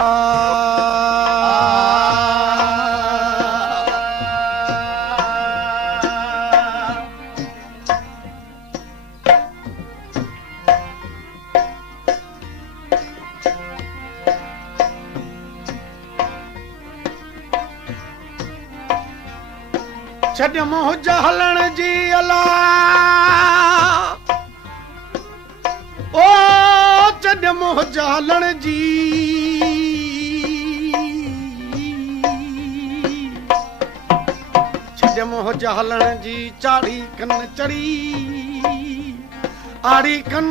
छॾ मोहज हलण जी अला ओ छॾ मोहज हलण जी छॾ मोहज हलण जी चाड़ी कन चढ़ी आड़ी कन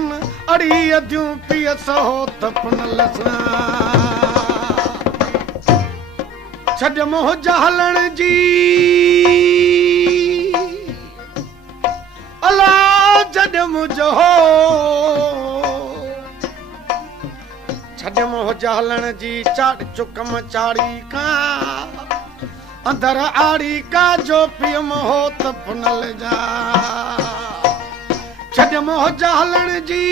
अड़ी अदियूं पिय सहो तपनल सां छॾ मोहज हलण जी अला जॾ मुंहिंजो छॾ मोहज हलण जी चाड़ चुकम चाड़ी का अंदर आड़ी का जो पिय मोहो त पुनल जा छॾ मोहज हलण जी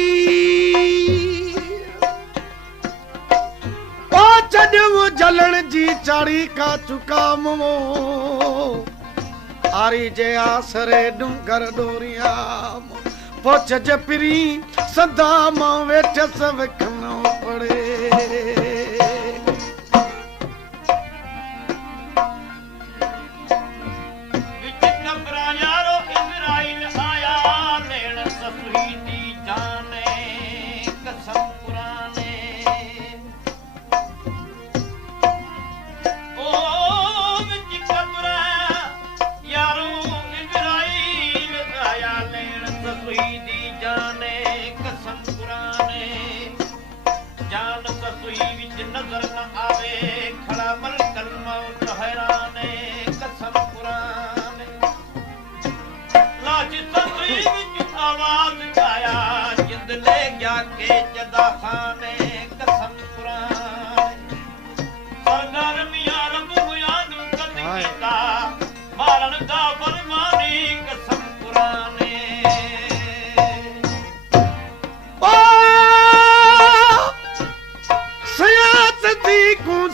ओ छॾ वो जलण जी चाड़ी का चुका मो आरी जे आसरे डूंगर डोरिया पोछ जपरी सदा मां वेठस विखनो पड़े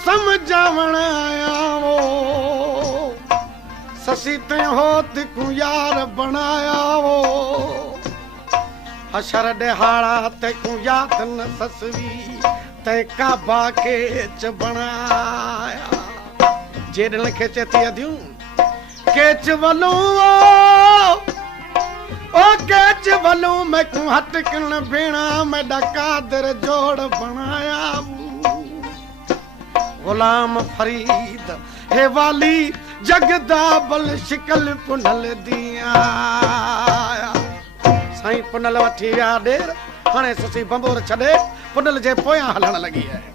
समझावण आया वो ससी ते होत को यार बनाया वो हशर डेहाड़ा ते को याद न ससवी ते काबा के च बनाया जेडन खेचे ती अदियूं केच वलू ओ केच वलू मैं को हट कन भेणा मैं डकादर जोड़ बनाया गुलाम फरीद हे वाली जगदा बल शिकल पुनल दिया साईं पुनल वठी विया ॾेर हाणे ससी बंबोर छॾे पुनल जे पोयां हलण लॻी आहे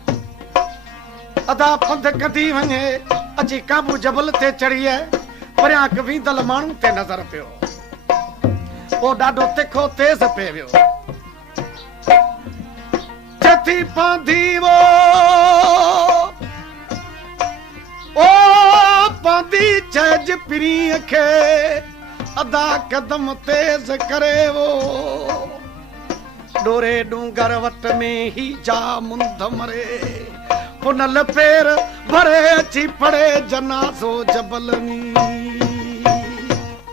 अदा पंध कंदी वञे अची काबू जबल ते चढ़ी आहे परियां वींदल माण्हू ते नज़र पियो ओ ॾाढो तिखो तेज़ पे वियो चथी पांधी वो ओ पांदी छज पिरी खे अदा कदम तेज करे वो डोरे डूंगर वट में ही जा मुंद मरे पुनल पैर भरे अची पड़े जनाज़ो जबल में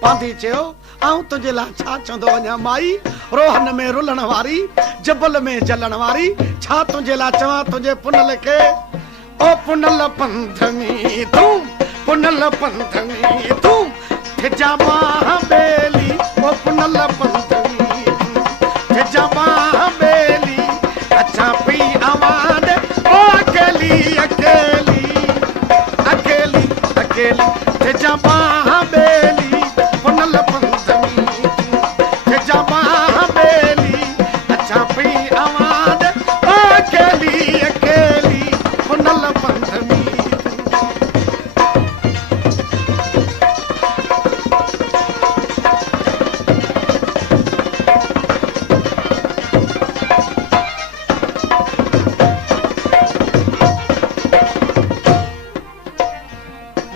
पांदी चयो आऊं तुझे ला छा चंदो वञा माई रोहन में रुलण वारी जबल में जलण वारी छा तुझे ला चवा तुझे पुनल के ओ पुनल पंथ में तू पुनल पंथ में तू थिजा बेली ओ पुनल पंथ में थिजा बेली अच्छा पी आवाज ओ अकेली अकेली अकेली अकेली थिजा बेली पुनल पंथ में थिजा बेली अच्छा पी आवाज ओ अकेली अकेली पुनल पंथ में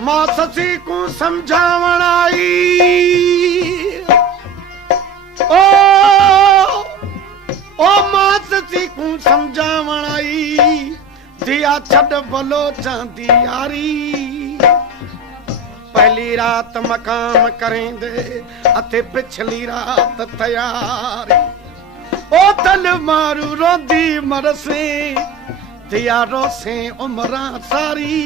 मां ससी को समझावण आई ओ मां ससी को समझावण आई दिया छड़ बलोचां दी यारी पहली रात मकाम करेंदे अते पिछली रात तैयारी ओ तल मारू रोंदी मरसे दिया रोसे उमरा सारी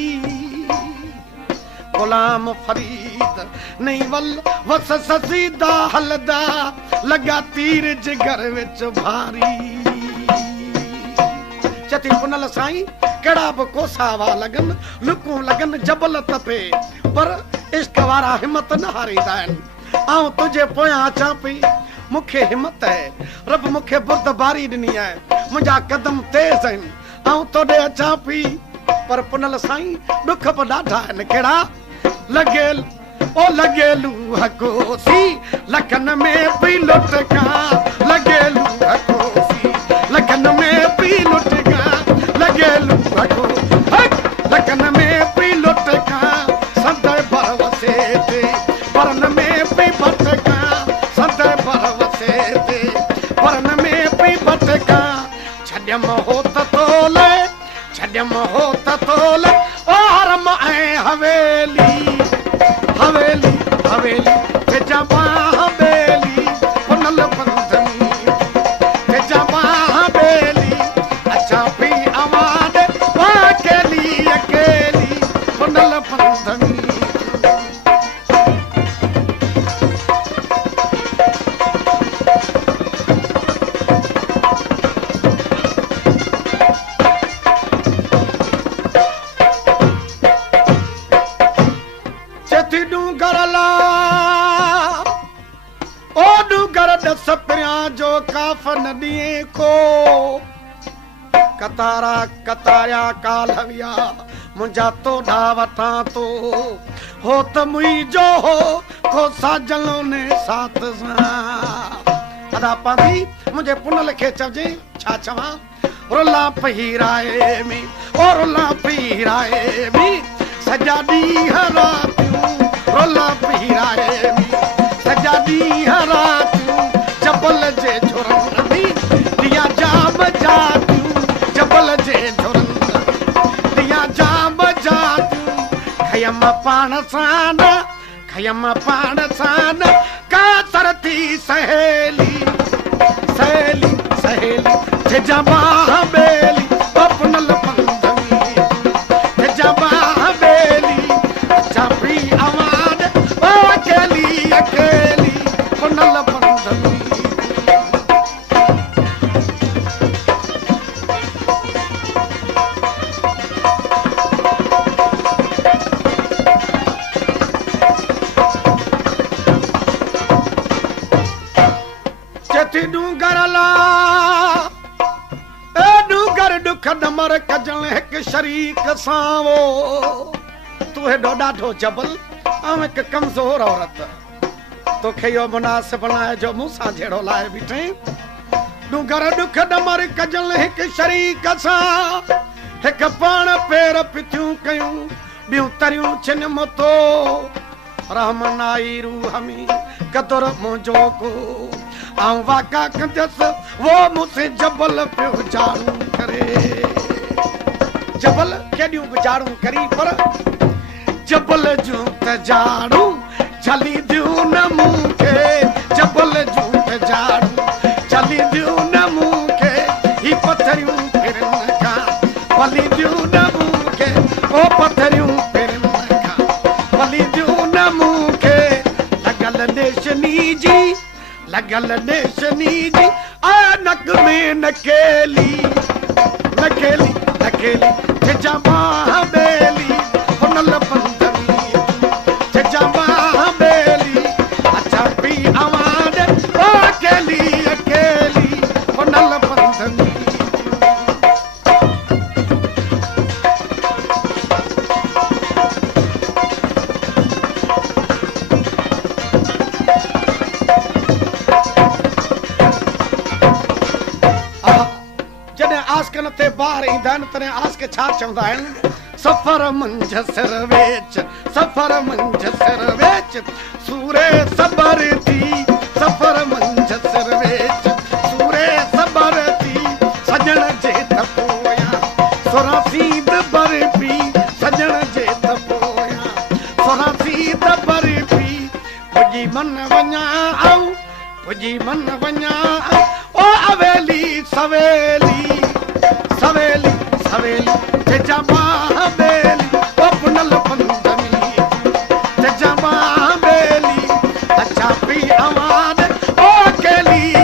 गुलाम फरीद नहीं वल वस ससीदा हलदा लगा तीर जिगर विच भारी चती पुनल साईं केड़ा बि कोसावा लगन लुकूं लगन जबल तपे पर इश्क वारा हिम्मत न हारींदा आहिनि आऊं तुझे पोयां अचां पई मूंखे हिम्मत है रब मूंखे बुर्दबारी ॾिनी आहे मुंहिंजा कदम तेज़ आहिनि आऊं तोॾे अचां पई पर पुनल साईं ॾुख बि ॾाढा आहिनि कहिड़ा लॻेल ओ लॻेलू हकोसी लखन में पई लुटका लॻेलू हकोसी लखन में पई लुटका लॻेलू हको लखन में पई लुटका संदे भरवसे ते परन में पई भटका संदे भरवसे ते परन में पई भटका छॾियम हो त तोले ओ हरम ऐं हवेली हवेली हवेली ते जबा हवेली पुनल बंधनी ते जबा हवेली अच्छा पी आवाज़ अकेली अकेली पुनल बंधनी जो काफन दिए को कतारा कताया कालविया मुंजा तो ढावता तो हो त मुई हो को साजलो ने साथ सा अदा पांदी मुझे पुनल के चवजे छा चवा रोला पहिराए में और रोला पहिराए में सजादी हरातू रोला पहिराए में सजादी हरातू जबल जे झुरन दिया जाम जातू जबल जे झुरन दिया जाम जातू खयम पाण सान का तरती सहेली सहेली सहेली जे जबा बेली अपनल बंधनी जे जबा बेली चापी आवाज अकेली अकेली पुनल बंधनी डूगर दुख नमर कजन एक शरीक सावो तू है ॾाढो जबल ऐं एक कमजोर औरत तोखे यो मुनासिब बनाए जो मूंसां जहिड़ो लाइ बीठे डूगर दुख नमर कजन एक शरीक सां एक पाण पेर पिथियूं कयूं ॿियूं तरियूं छिन मथो रहमन आई रूह में कदुर मुंहिंजो को आऊं वाका कंदस वो मुझसे जबल पियो जाड़ू करे जबल केॾियूं बि जाड़ू करी पर जबल जूं त जाड़ू चली दियूं न मूंखे जबल जूं त जाड़ू चली दियूं न मूंखे ही पथरियूं फिरन खां भली दियूं न मूंखे ओ पथरियूं फिरन खां भली दियूं न मूंखे लगल नेशनी जी आ नक में नकेली नकेली नकेली जमा बेली पुनल बंधनी जमा बेली अच्छा पी आवाज अकेली अकेली पुनल बंधनी आस्कन ते बाहर ईंदन तने आस्क छा चवंदा आहिनि सफर मंझ सिर वेच सफर मंझ सिर वेच सूरे सबर थी सफर मंझ सिर वेच सूरे सबर थी सजण जे थपोया सुरासी सीध बर्फी सजण जे त पोयां सोरा सीध बर्फी पुजी मन वञा आऊं पुजी मन वञा ओ अवेली सवेली सवेली सवेली तेजा बेली ओ पुनल पंदमी तेजा बेली अच्छा पी आवाज ओ केली